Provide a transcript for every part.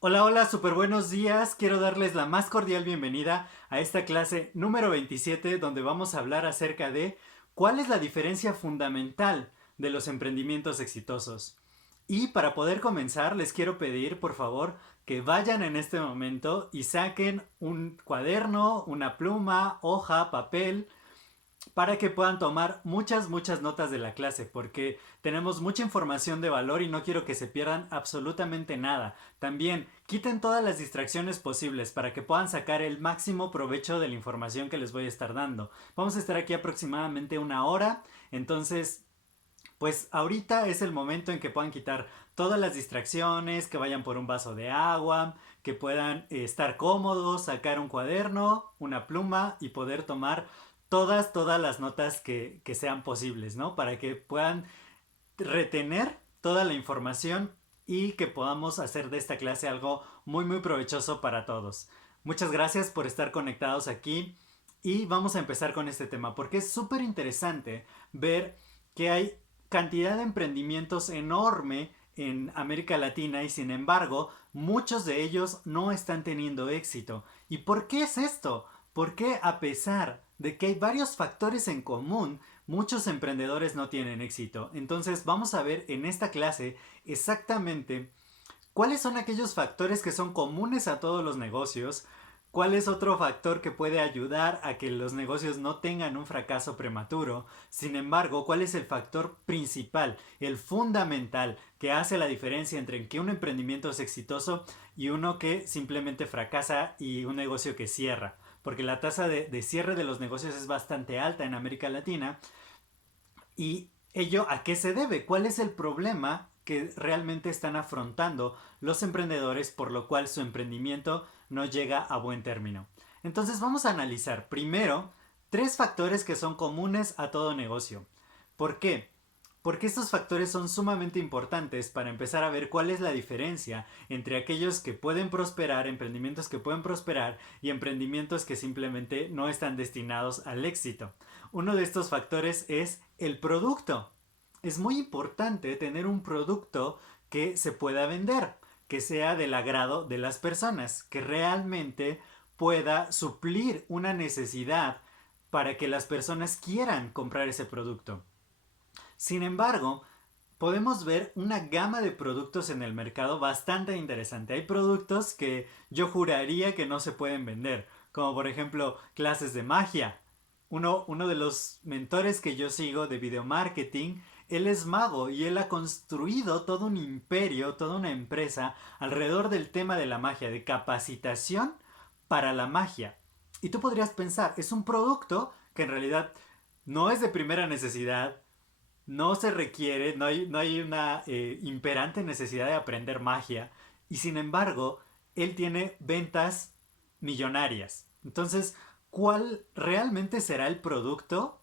Hola, hola, súper buenos días. Quiero darles la más cordial bienvenida a esta clase número 27 donde vamos a hablar acerca de cuál es la diferencia fundamental de los emprendimientos exitosos. Y para poder comenzar les quiero pedir por favor que vayan en este momento y saquen un cuaderno, una pluma, hoja, papel para que puedan tomar muchas notas de la clase, porque tenemos mucha información de valor y no quiero que se pierdan absolutamente nada. También quiten todas las distracciones posibles para que puedan sacar el máximo provecho de la información que les voy a estar dando. Vamos a estar aquí aproximadamente una hora, entonces pues ahorita es el momento en que puedan quitar todas las distracciones, que vayan por un vaso de agua, que puedan estar cómodos, sacar un cuaderno, una pluma y poder tomar todas las notas que sean posibles, ¿no? Para que puedan retener toda la información y que podamos hacer de esta clase algo muy provechoso para todos. Muchas gracias por estar conectados aquí y vamos a empezar con este tema porque es súper interesante ver que hay cantidad de emprendimientos enorme en América Latina y sin embargo muchos de ellos no están teniendo éxito. ¿Y por qué es esto? ¿Por qué a pesar de que hay varios factores en común, muchos emprendedores no tienen éxito? Entonces vamos a ver en esta clase exactamente cuáles son aquellos factores que son comunes a todos los negocios, cuál es otro factor que puede ayudar a que los negocios no tengan un fracaso prematuro, sin embargo, cuál es el factor principal, el fundamental que hace la diferencia entre que un emprendimiento es exitoso y uno que simplemente fracasa y un negocio que cierra, porque la tasa de cierre de los negocios es bastante alta en América Latina. ¿Y ello a qué se debe? ¿Cuál es el problema que realmente están afrontando los emprendedores por lo cual su emprendimiento no llega a buen término? Entonces vamos a analizar primero tres factores que son comunes a todo negocio. ¿Por qué? Porque estos factores son sumamente importantes para empezar a ver cuál es la diferencia entre aquellos que pueden prosperar, emprendimientos que pueden prosperar y emprendimientos que simplemente no están destinados al éxito. Uno de estos factores es el producto. Es muy importante tener un producto que se pueda vender, que sea del agrado de las personas, que realmente pueda suplir una necesidad para que las personas quieran comprar ese producto. Sin embargo, podemos ver una gama de productos en el mercado bastante interesante. Hay productos que yo juraría que no se pueden vender, como por ejemplo clases de magia. Uno de los mentores que yo sigo de video marketing, él es mago y él ha construido todo un imperio, toda una empresa alrededor del tema de la magia, de capacitación para la magia. Y tú podrías pensar, es un producto que en realidad no es de primera necesidad, no se requiere, no hay una imperante necesidad de aprender magia y sin embargo él tiene ventas millonarias. Entonces, ¿cuál realmente será el producto?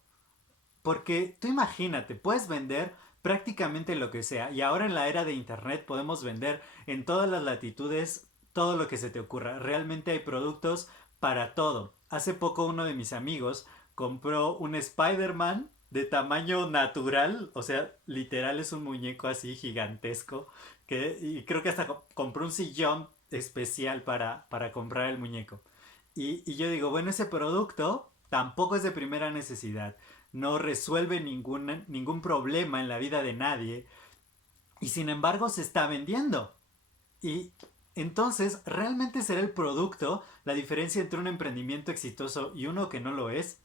Porque tú imagínate, puedes vender prácticamente lo que sea y ahora en la era de internet podemos vender en todas las latitudes todo lo que se te ocurra. Realmente hay productos para todo. Hace poco uno de mis amigos compró un Spider-Man de tamaño natural, o sea, literal es un muñeco así gigantesco, y creo que hasta compró un sillón especial para comprar el muñeco. Y yo digo, bueno, ese producto tampoco es de primera necesidad, no resuelve ningún problema en la vida de nadie y sin embargo se está vendiendo. Y entonces, ¿realmente será el producto la diferencia entre un emprendimiento exitoso y uno que no lo es?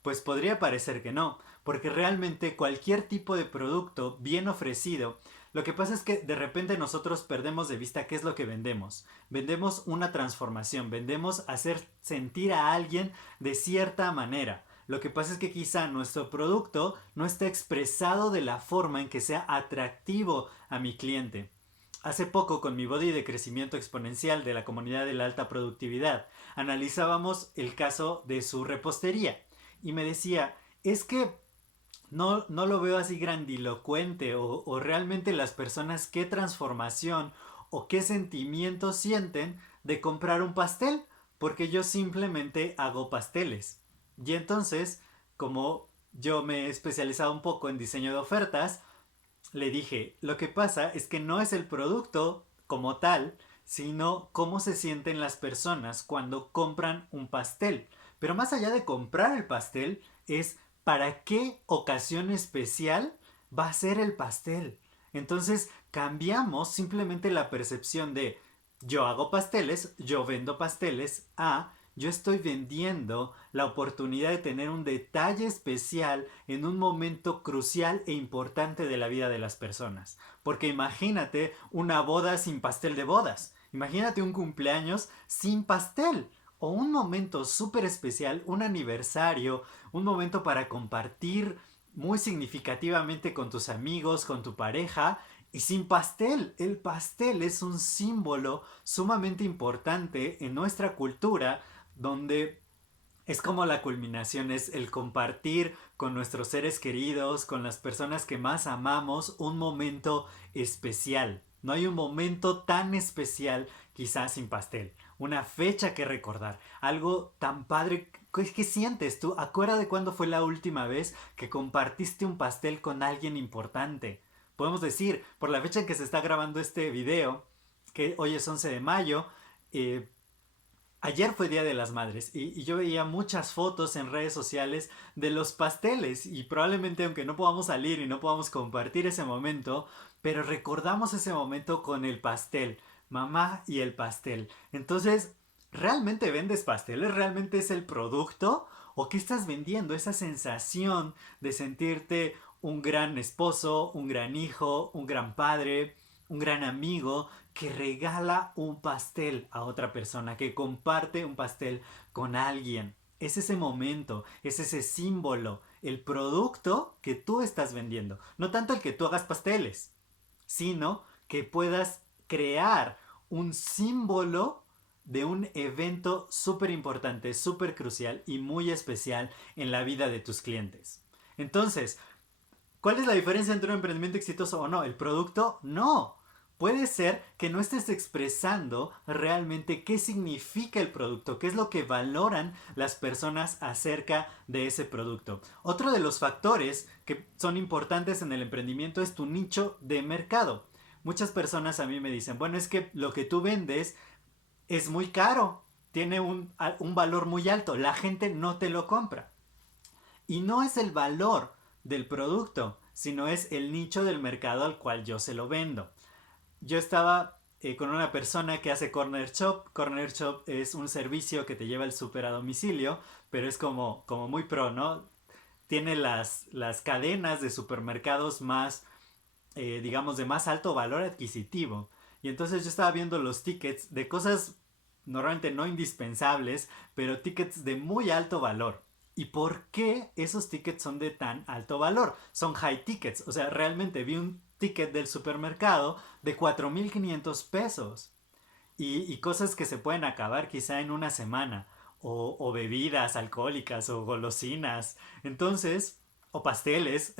Pues podría parecer que no, porque realmente cualquier tipo de producto bien ofrecido, lo que pasa es que de repente nosotros perdemos de vista qué es lo que vendemos. Vendemos una transformación, vendemos hacer sentir a alguien de cierta manera. Lo que pasa es que quizá nuestro producto no está expresado de la forma en que sea atractivo a mi cliente. Hace poco, con mi body de crecimiento exponencial de la comunidad de la alta productividad, analizábamos el caso de su repostería y me decía, es que no lo veo así grandilocuente o realmente las personas qué transformación o qué sentimientos sienten de comprar un pastel, porque yo simplemente hago pasteles. Y entonces, como yo me he especializado un poco en diseño de ofertas, le dije, lo que pasa es que no es el producto como tal, sino cómo se sienten las personas cuando compran un pastel. Pero más allá de comprar el pastel, es para qué ocasión especial va a ser el pastel. Entonces cambiamos simplemente la percepción de yo hago pasteles, yo vendo pasteles, a yo estoy vendiendo la oportunidad de tener un detalle especial en un momento crucial e importante de la vida de las personas. Porque imagínate una boda sin pastel de bodas. Imagínate un cumpleaños sin pastel. O un momento súper especial, un aniversario, un momento para compartir muy significativamente con tus amigos, con tu pareja y sin pastel. El pastel es un símbolo sumamente importante en nuestra cultura donde es como la culminación, es el compartir con nuestros seres queridos, con las personas que más amamos, un momento especial. No hay un momento tan especial quizás sin pastel. Una fecha que recordar. Algo tan padre. ¿Qué sientes tú? Acuérdate de cuándo fue la última vez que compartiste un pastel con alguien importante. Podemos decir, por la fecha en que se está grabando este video, que hoy es 11 de mayo, eh, ayer fue Día de las Madres y yo veía muchas fotos en redes sociales de los pasteles y probablemente aunque no podamos salir y no podamos compartir ese momento, pero recordamos ese momento con el pastel, mamá y el pastel. Entonces, ¿realmente vendes pasteles? ¿Realmente es el producto? ¿O qué estás vendiendo? Esa sensación de sentirte un gran esposo, un gran hijo, un gran padre, un gran amigo que regala un pastel a otra persona, que comparte un pastel con alguien. Es ese momento, es ese símbolo, el producto que tú estás vendiendo. No tanto el que tú hagas pasteles, sino que puedas crear un símbolo de un evento súper importante, súper crucial y muy especial en la vida de tus clientes. Entonces, ¿cuál es la diferencia entre un emprendimiento exitoso o no? ¿El producto? No. Puede ser que no estés expresando realmente qué significa el producto, qué es lo que valoran las personas acerca de ese producto. Otro de los factores que son importantes en el emprendimiento es tu nicho de mercado. Muchas personas a mí me dicen, bueno, es que lo que tú vendes es muy caro, tiene un valor muy alto, la gente no te lo compra. Y no es el valor del producto, sino es el nicho del mercado al cual yo se lo vendo. Yo estaba con una persona que hace Corner Shop. Corner Shop es un servicio que te lleva el súper a domicilio, pero es como muy pro, ¿no? Tiene las cadenas de supermercados más, digamos, de más alto valor adquisitivo. Y entonces yo estaba viendo los tickets de cosas normalmente no indispensables, pero tickets de muy alto valor. ¿Y por qué esos tickets son de tan alto valor? Son high tickets. O sea, realmente vi un ticket del supermercado de 4,500 pesos. Y cosas que se pueden acabar quizá en una semana. O bebidas alcohólicas o golosinas. Entonces, o pasteles.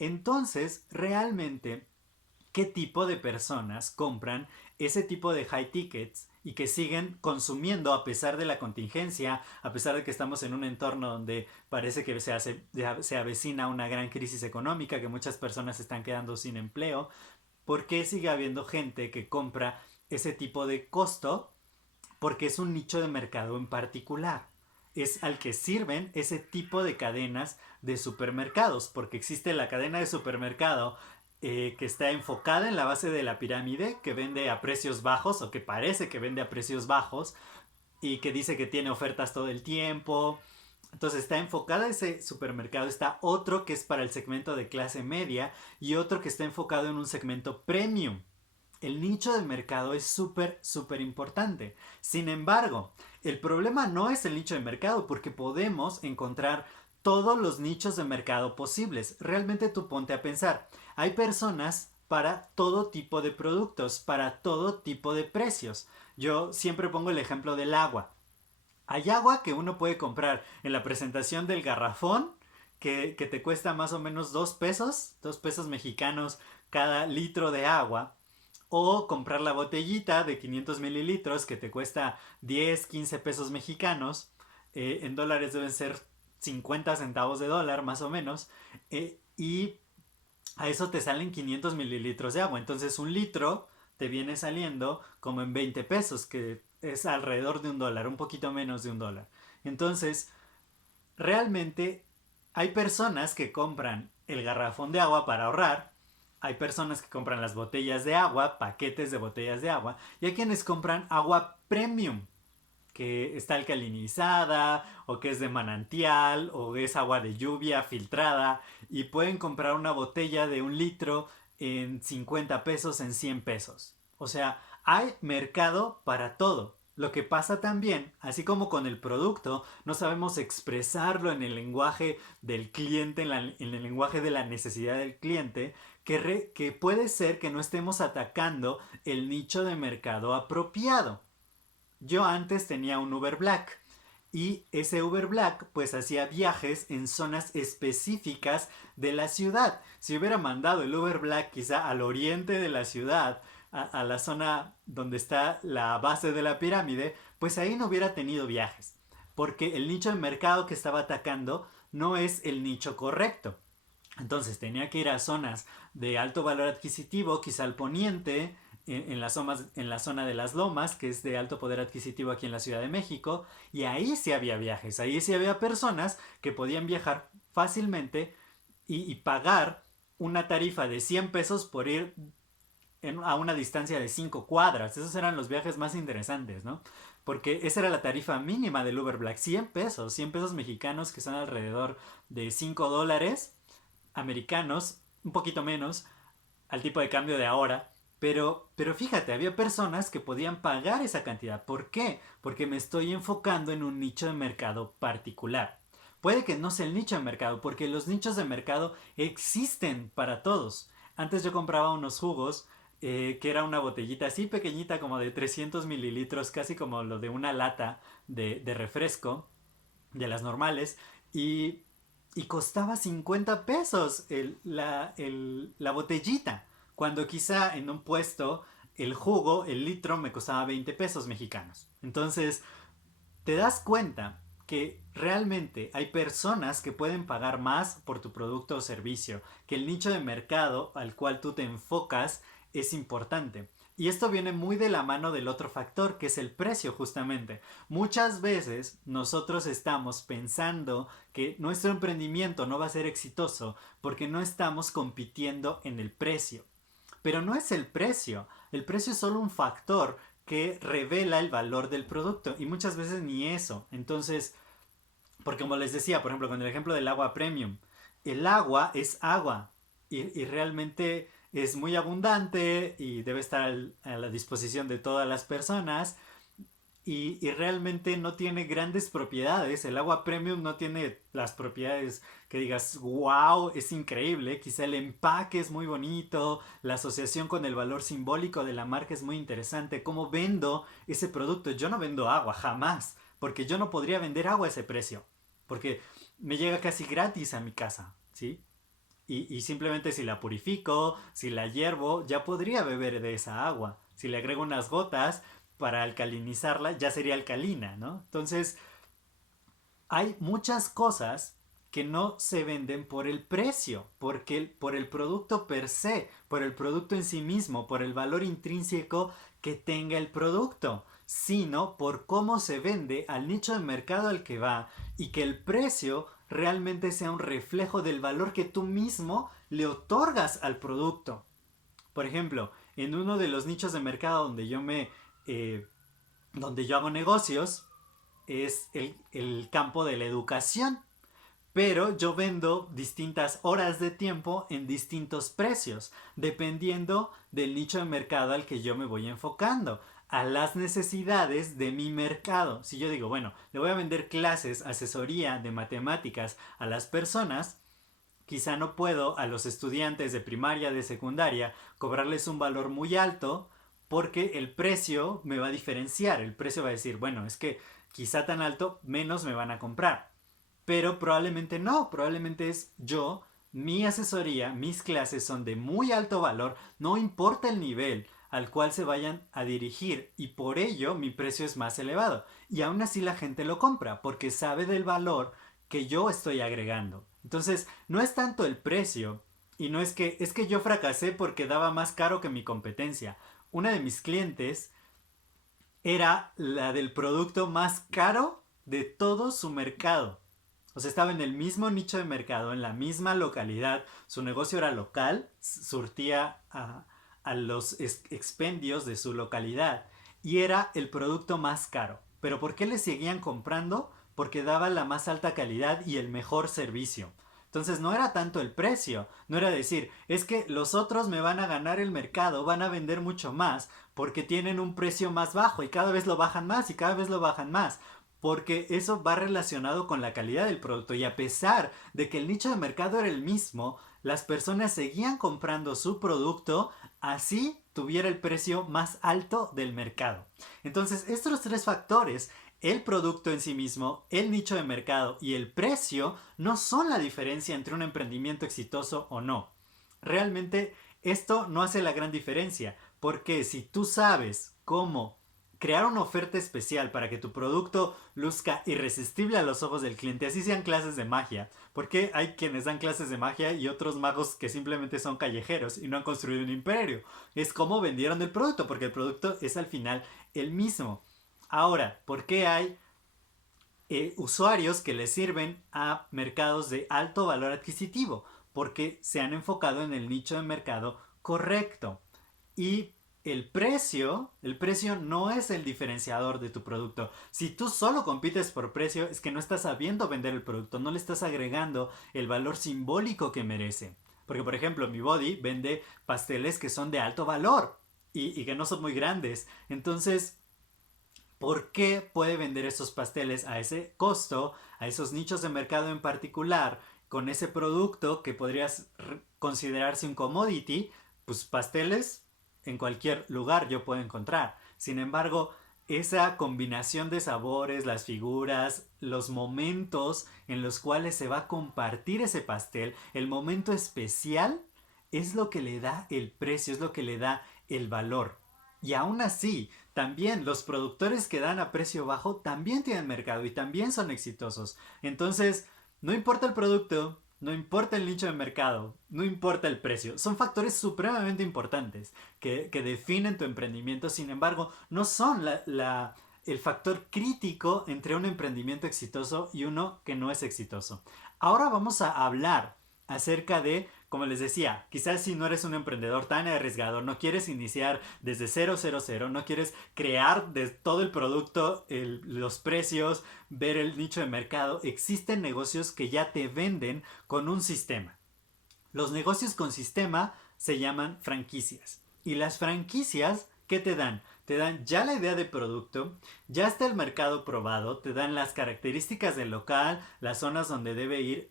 Entonces, realmente qué tipo de personas compran ese tipo de high tickets y que siguen consumiendo a pesar de la contingencia, a pesar de que estamos en un entorno donde parece que se avecina una gran crisis económica, que muchas personas están quedando sin empleo. ¿Por qué sigue habiendo gente que compra ese tipo de costo? Porque es un nicho de mercado en particular. Es al que sirven ese tipo de cadenas de supermercados, porque existe la cadena de supermercado que está enfocada en la base de la pirámide, que vende a precios bajos o que parece que vende a precios bajos y que dice que tiene ofertas todo el tiempo. Entonces está enfocada ese supermercado, está otro que es para el segmento de clase media y otro que está enfocado en un segmento premium. El nicho del mercado es súper, súper importante. Sin embargo, el problema no es el nicho de mercado porque podemos encontrar todos los nichos de mercado posibles. Realmente tú ponte a pensar. Hay personas para todo tipo de productos, para todo tipo de precios. Yo siempre pongo el ejemplo del agua. Hay agua que uno puede comprar en la presentación del garrafón que te cuesta más o menos 2 pesos, 2 pesos mexicanos cada litro de agua. O comprar la botellita de 500 mililitros que te cuesta 10, 15 pesos mexicanos. En dólares deben ser 50 centavos de dólar más o menos. Y a eso te salen 500 mililitros de agua. Entonces un litro te viene saliendo como en 20 pesos, que es alrededor de $1, un poquito menos de $1. Entonces, realmente hay personas que compran el garrafón de agua para ahorrar, hay personas que compran las botellas de agua, paquetes de botellas de agua, y hay quienes compran agua premium, que está alcalinizada o que es de manantial o es agua de lluvia filtrada y pueden comprar una botella de 1 litro en 50 pesos, en 100 pesos. O sea, hay mercado para todo. Lo que pasa también, así como con el producto, no sabemos expresarlo en el lenguaje del cliente, en el lenguaje de la necesidad del cliente, que puede ser que no estemos atacando el nicho de mercado apropiado. Yo antes tenía un Uber Black y ese Uber Black pues hacía viajes en zonas específicas de la ciudad. Si hubiera mandado el Uber Black quizá al oriente de la ciudad, a la zona donde está la base de la pirámide, pues ahí no hubiera tenido viajes. Porque el nicho de mercado que estaba atacando no es el nicho correcto. Entonces tenía que ir a zonas de alto valor adquisitivo, quizá al poniente, en la zona de las Lomas, que es de alto poder adquisitivo aquí en la Ciudad de México, y ahí sí había viajes, ahí sí había personas que podían viajar fácilmente y pagar una tarifa de 100 pesos por ir a una distancia de 5 cuadras. Esos eran los viajes más interesantes, ¿no? Porque esa era la tarifa mínima del Uber Black, 100 pesos, 100 pesos mexicanos, que son alrededor de $5 americanos, un poquito menos al tipo de cambio de ahora. Pero fíjate, había personas que podían pagar esa cantidad. ¿Por qué? Porque me estoy enfocando en un nicho de mercado particular. Puede que no sea el nicho de mercado, porque los nichos de mercado existen para todos. Antes yo compraba unos jugos, que era una botellita así pequeñita, como de 300 mililitros, casi como lo de una lata de refresco, de las normales, y y costaba 50 pesos la botellita. Cuando quizá en un puesto el jugo, el litro, me costaba 20 pesos mexicanos. Entonces, te das cuenta que realmente hay personas que pueden pagar más por tu producto o servicio, que el nicho de mercado al cual tú te enfocas es importante. Y esto viene muy de la mano del otro factor, que es el precio justamente. Muchas veces nosotros estamos pensando que nuestro emprendimiento no va a ser exitoso porque no estamos compitiendo en el precio. Pero no es el precio es solo un factor que revela el valor del producto y muchas veces ni eso. Entonces, porque como les decía, por ejemplo, con el ejemplo del agua premium, el agua es agua y realmente es muy abundante y debe estar a la disposición de todas las personas y realmente no tiene grandes propiedades. El agua premium no tiene las propiedades que digas, wow, es increíble. Quizá el empaque es muy bonito, la asociación con el valor simbólico de la marca es muy interesante. ¿Cómo vendo ese producto? Yo no vendo agua, jamás, porque yo no podría vender agua a ese precio, porque me llega casi gratis a mi casa, ¿sí? Y simplemente si la purifico, si la hiervo, ya podría beber de esa agua. Si le agrego unas gotas para alcalinizarla, ya sería alcalina, ¿no? Entonces, hay muchas cosas que no se venden por el precio, porque por el producto per se, por el producto en sí mismo, por el valor intrínseco que tenga el producto, sino por cómo se vende al nicho de mercado al que va y que el precio realmente sea un reflejo del valor que tú mismo le otorgas al producto. Por ejemplo, en uno de los nichos de mercado eh, donde yo hago negocios, es el campo de la educación. Pero yo vendo distintas horas de tiempo en distintos precios, dependiendo del nicho de mercado al que yo me voy enfocando, a las necesidades de mi mercado. Si yo digo, bueno, le voy a vender clases, asesoría de matemáticas a las personas, quizá no puedo a los estudiantes de primaria, de secundaria, cobrarles un valor muy alto porque el precio me va a diferenciar. El precio va a decir, bueno, es que quizá tan alto, menos me van a comprar. Pero probablemente no, probablemente es yo, mi asesoría, mis clases son de muy alto valor, no importa el nivel al cual se vayan a dirigir y por ello mi precio es más elevado. Y aún así la gente lo compra porque sabe del valor que yo estoy agregando. Entonces, no es tanto el precio y no es que yo fracasé porque daba más caro que mi competencia. una de mis clientes era la del producto más caro de todo su mercado. O sea, estaba en el mismo nicho de mercado, en la misma localidad. Su negocio era local, surtía a los expendios de su localidad. Y era el producto más caro. ¿Pero por qué le seguían comprando? Porque daba la más alta calidad y el mejor servicio. Entonces no era tanto el precio, no era decir, es que los otros me van a ganar el mercado, van a vender mucho más porque tienen un precio más bajo y cada vez lo bajan más y cada vez lo bajan más. Porque eso va relacionado con la calidad del producto y a pesar de que el nicho de mercado era el mismo, las personas seguían comprando su producto así tuviera el precio más alto del mercado. Entonces estos tres factores, el producto en sí mismo, el nicho de mercado y el precio, no son la diferencia entre un emprendimiento exitoso o no. Realmente esto no hace la gran diferencia, porque si tú sabes cómo crear una oferta especial para que tu producto luzca irresistible a los ojos del cliente, así sean clases de magia, porque hay quienes dan clases de magia y otros magos que simplemente son callejeros y no han construido un imperio. Es como vendieron el producto, porque el producto es al final el mismo. Ahora, ¿por qué hay usuarios que les sirven a mercados de alto valor adquisitivo? Porque se han enfocado en el nicho de mercado correcto. Y el precio no es el diferenciador de tu producto. Si tú solo compites por precio, es que no estás sabiendo vender el producto, no le estás agregando el valor simbólico que merece. Porque, por ejemplo, mi body vende pasteles que son de alto valor y que no son muy grandes. Entonces, ¿por qué puede vender esos pasteles a ese costo, a esos nichos de mercado en particular, con ese producto que podrías considerarse un commodity? Pues pasteles en cualquier lugar yo puedo encontrar. Sin embargo, esa combinación de sabores, las figuras, los momentos en los cuales se va a compartir ese pastel, el momento especial, es lo que le da el precio, es lo que le da el valor. Y aún así, también los productores que dan a precio bajo también tienen mercado y también son exitosos. Entonces, no importa el producto, no importa el nicho de mercado, no importa el precio. Son factores supremamente importantes que definen tu emprendimiento. Sin embargo, no son el factor crítico entre un emprendimiento exitoso y uno que no es exitoso. Ahora vamos a hablar acerca de, como les decía, quizás si no eres un emprendedor tan arriesgado, no quieres iniciar desde 000, no quieres crear de todo el producto, los precios, ver el nicho de mercado, existen negocios que ya te venden con un sistema. Los negocios con sistema se llaman franquicias. Y las franquicias, ¿qué te dan? Te dan ya la idea de producto, ya está el mercado probado, te dan las características del local, las zonas donde debe ir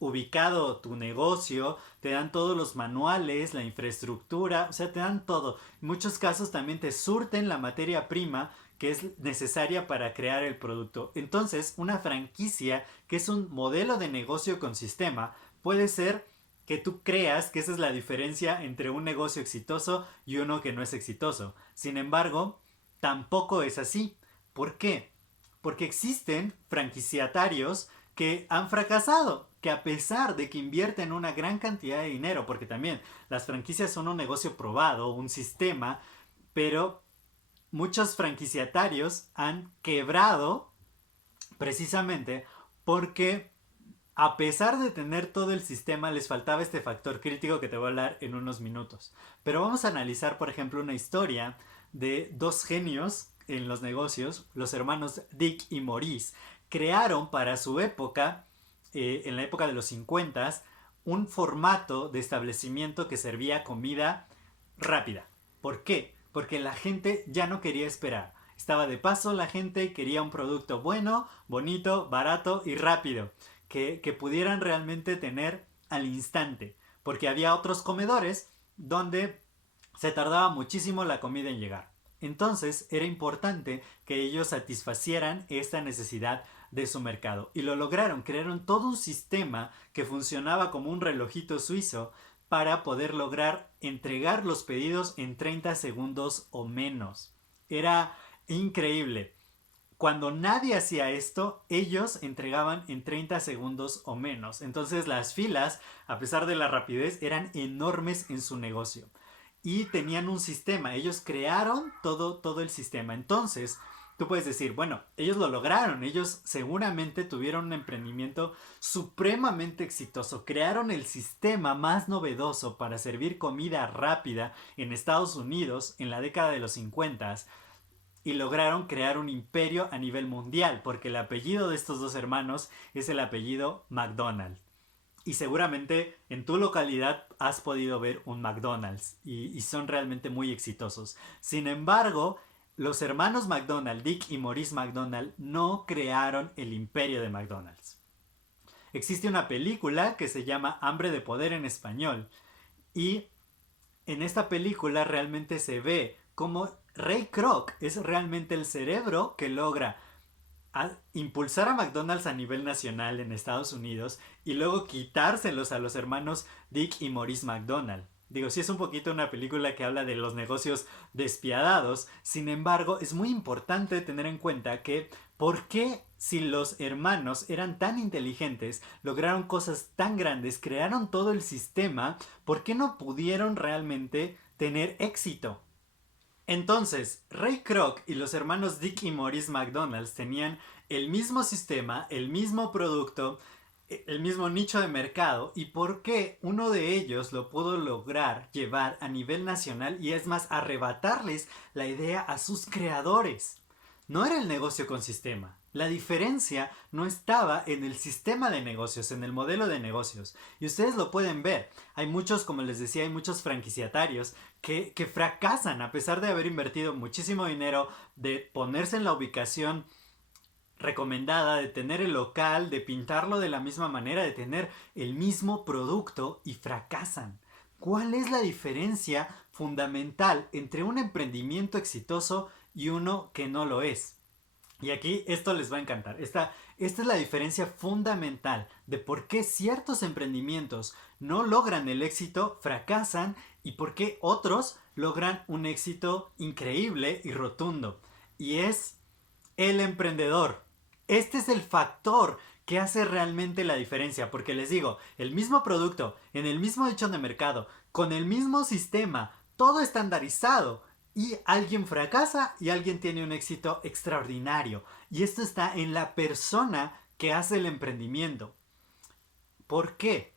ubicado tu negocio, te dan todos los manuales, la infraestructura, o sea, te dan todo. En muchos casos también te surten la materia prima que es necesaria para crear el producto. Entonces, una franquicia, que es un modelo de negocio con sistema, puede ser que tú creas que esa es la diferencia entre un negocio exitoso y uno que no es exitoso. Sin embargo, tampoco es así. ¿Por qué? Porque existen franquiciatarios que han fracasado, que a pesar de que invierten una gran cantidad de dinero, porque también las franquicias son un negocio probado, un sistema, pero muchos franquiciatarios han quebrado precisamente porque a pesar de tener todo el sistema les faltaba este factor crítico que te voy a hablar en unos minutos. Pero vamos a analizar, por ejemplo, una historia de dos genios en los negocios, los hermanos Dick y Maurice. Crearon para su época, en la época de los 50, un formato de establecimiento que servía comida rápida. ¿Por qué? Porque la gente ya no quería esperar. Estaba de paso, la gente quería un producto bueno, bonito, barato y rápido, que pudieran realmente tener al instante. Porque había otros comedores donde se tardaba muchísimo la comida en llegar. Entonces era importante que ellos satisfacieran esta necesidad de su mercado. Y lo lograron, crearon todo un sistema que funcionaba como un relojito suizo para poder lograr entregar los pedidos en 30 segundos o menos. Era increíble. Cuando nadie hacía esto, ellos entregaban en 30 segundos o menos. Entonces las filas, a pesar de la rapidez, eran enormes en su negocio. y tenían un sistema. Ellos crearon todo el sistema. Entonces, tú puedes decir, bueno, ellos lo lograron, ellos seguramente tuvieron un emprendimiento supremamente exitoso, crearon el sistema más novedoso para servir comida rápida en Estados Unidos en la década de los 50 y lograron crear un imperio a nivel mundial, porque el apellido de estos dos hermanos es el apellido McDonald. Y seguramente en tu localidad has podido ver un McDonald's y son realmente muy exitosos. Sin embargo, los hermanos McDonald, Dick y Maurice McDonald, no crearon el imperio de McDonald's. Existe una película que se llama Hambre de Poder en español y en esta película realmente se ve cómo Ray Kroc es realmente el cerebro que logra impulsar a McDonald's a nivel nacional en Estados Unidos y luego quitárselos a los hermanos Dick y Maurice McDonald. Digo, sí es un poquito una película que habla de los negocios despiadados, sin embargo es muy importante tener en cuenta que ¿por qué si los hermanos eran tan inteligentes, lograron cosas tan grandes, crearon todo el sistema, ¿por qué no pudieron realmente tener éxito? Entonces, Ray Kroc y los hermanos Dick y Maurice McDonald tenían el mismo sistema, el mismo producto, el mismo nicho de mercado y por qué uno de ellos lo pudo lograr llevar a nivel nacional y es más, arrebatarles la idea a sus creadores. No era el negocio con sistema. La diferencia no estaba en el sistema de negocios, en el modelo de negocios. Y ustedes lo pueden ver. Hay muchos, como les decía, hay muchos franquiciatarios que fracasan a pesar de haber invertido muchísimo dinero, de ponerse en la ubicación recomendada, de tener el local, de pintarlo de la misma manera, de tener el mismo producto y fracasan. ¿Cuál es la diferencia fundamental entre un emprendimiento exitoso y uno que no lo es? Y aquí esto les va a encantar. Esta es la diferencia fundamental de por qué ciertos emprendimientos no logran el éxito, fracasan y por qué otros logran un éxito increíble y rotundo. Y es el emprendedor. Este es el factor que hace realmente la diferencia, porque les digo, el mismo producto, en el mismo nicho de mercado, con el mismo sistema, todo estandarizado, y alguien fracasa y alguien tiene un éxito extraordinario. Y esto está en la persona que hace el emprendimiento. ¿Por qué?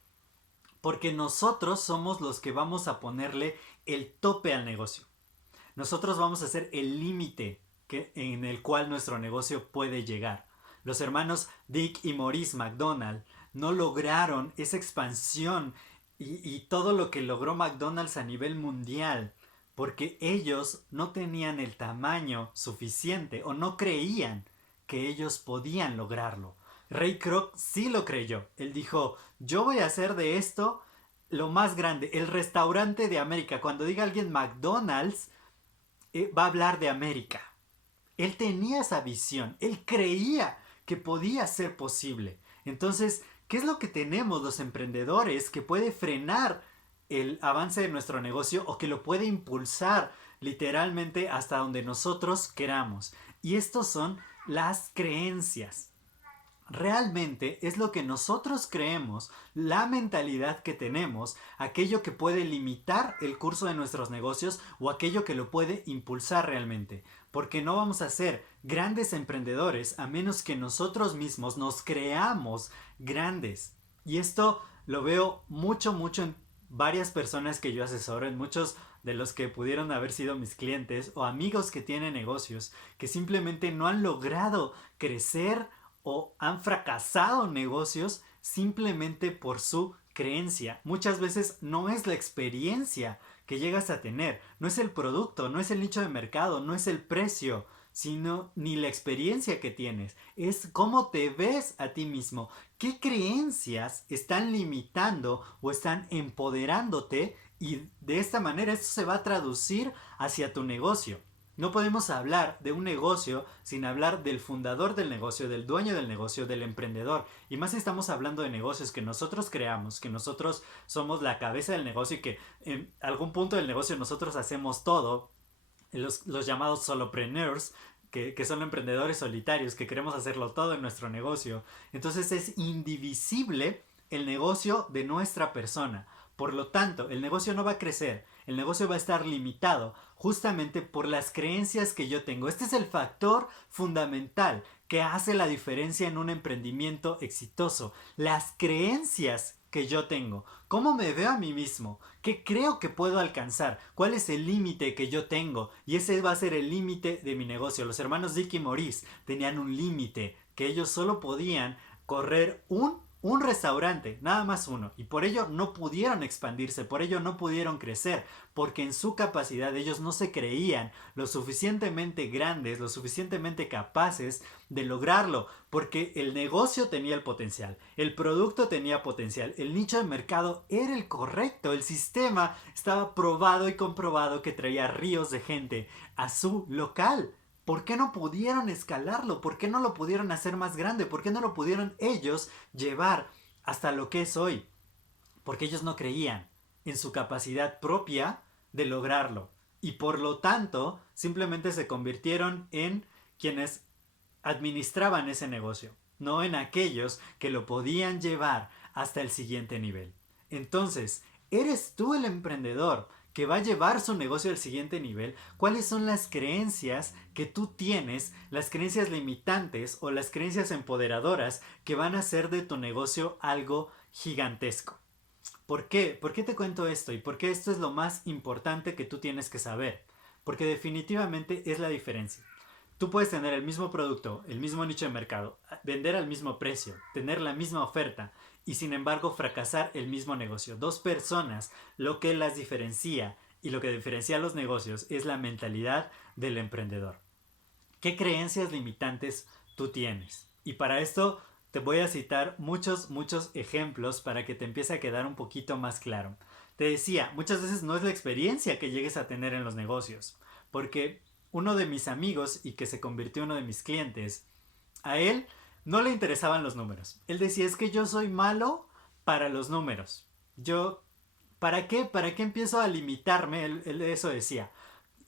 Porque nosotros somos los que vamos a ponerle el tope al negocio. Nosotros vamos a hacer el límite en el cual nuestro negocio puede llegar. Los hermanos Dick y Maurice McDonald no lograron esa expansión y todo lo que logró McDonald's a nivel mundial porque ellos no tenían el tamaño suficiente o no creían que ellos podían lograrlo. Ray Kroc sí lo creyó. Él dijo, yo voy a hacer de esto lo más grande, el restaurante de América. Cuando diga alguien McDonald's, va a hablar de América. Él tenía esa visión, él creía que podía ser posible. Entonces, ¿qué es lo que tenemos los emprendedores que puede frenar el avance de nuestro negocio o que lo puede impulsar literalmente hasta donde nosotros queramos? Y estos son las creencias. Realmente es lo que nosotros creemos, la mentalidad que tenemos, aquello que puede limitar el curso de nuestros negocios o aquello que lo puede impulsar realmente. Porque no vamos a ser grandes emprendedores a menos que nosotros mismos nos creamos grandes. Y esto lo veo mucho en varias personas que yo asesoro, en muchos de los que pudieron haber sido mis clientes o amigos que tienen negocios que simplemente no han logrado crecer o han fracasado negocios simplemente por su creencia. Muchas veces no es la experiencia que llegas a tener, no es el producto, no es el nicho de mercado, no es el precio, sino ni la experiencia que tienes, es cómo te ves a ti mismo, qué creencias están limitando o están empoderándote y de esta manera esto se va a traducir hacia tu negocio. No podemos hablar de un negocio sin hablar del fundador del negocio, del dueño del negocio, del emprendedor. Y más si estamos hablando de negocios que nosotros creamos, que nosotros somos la cabeza del negocio y que en algún punto del negocio nosotros hacemos todo. Los llamados solopreneurs, que son emprendedores solitarios, que queremos hacerlo todo en nuestro negocio. Entonces es indivisible el negocio de nuestra persona. Por lo tanto, el negocio no va a crecer, el negocio va a estar limitado justamente por las creencias que yo tengo. Este es el factor fundamental que hace la diferencia en un emprendimiento exitoso. Las creencias que yo tengo. ¿Cómo me veo a mí mismo? ¿Qué creo que puedo alcanzar? ¿Cuál es el límite que yo tengo? Y ese va a ser el límite de mi negocio. Los hermanos Dick y Maurice tenían un límite que ellos solo podían correr un restaurante, nada más uno, y por ello no pudieron expandirse, por ello no pudieron crecer, porque en su capacidad ellos no se creían lo suficientemente grandes, lo suficientemente capaces de lograrlo, porque el negocio tenía el potencial, el producto tenía potencial, el nicho de mercado era el correcto, el sistema estaba probado y comprobado que traía ríos de gente a su local. ¿Por qué no pudieron escalarlo? ¿Por qué no lo pudieron hacer más grande? ¿Por qué no lo pudieron ellos llevar hasta lo que es hoy? Porque ellos no creían en su capacidad propia de lograrlo. Y por lo tanto, simplemente se convirtieron en quienes administraban ese negocio, no en aquellos que lo podían llevar hasta el siguiente nivel. Entonces, ¿eres tú el emprendedor que va a llevar su negocio al siguiente nivel? ¿Cuáles son las creencias que tú tienes, las creencias limitantes o las creencias empoderadoras que van a hacer de tu negocio algo gigantesco? ¿Por qué? ¿Por qué te cuento esto? ¿Y por qué esto es lo más importante que tú tienes que saber? Porque definitivamente es la diferencia. Tú puedes tener el mismo producto, el mismo nicho de mercado, vender al mismo precio, tener la misma oferta y sin embargo fracasar el mismo negocio. Dos personas, lo que las diferencia y lo que diferencia a los negocios es la mentalidad del emprendedor. ¿Qué creencias limitantes tú tienes? Y para esto te voy a citar muchos ejemplos para que te empiece a quedar un poquito más claro. Te decía, muchas veces no es la experiencia que llegues a tener en los negocios, porque uno de mis amigos y que se convirtió en uno de mis clientes, a él no le interesaban los números. Él decía, es que yo soy malo para los números. Yo, ¿para qué? ¿Para qué empiezo a limitarme? Él eso decía.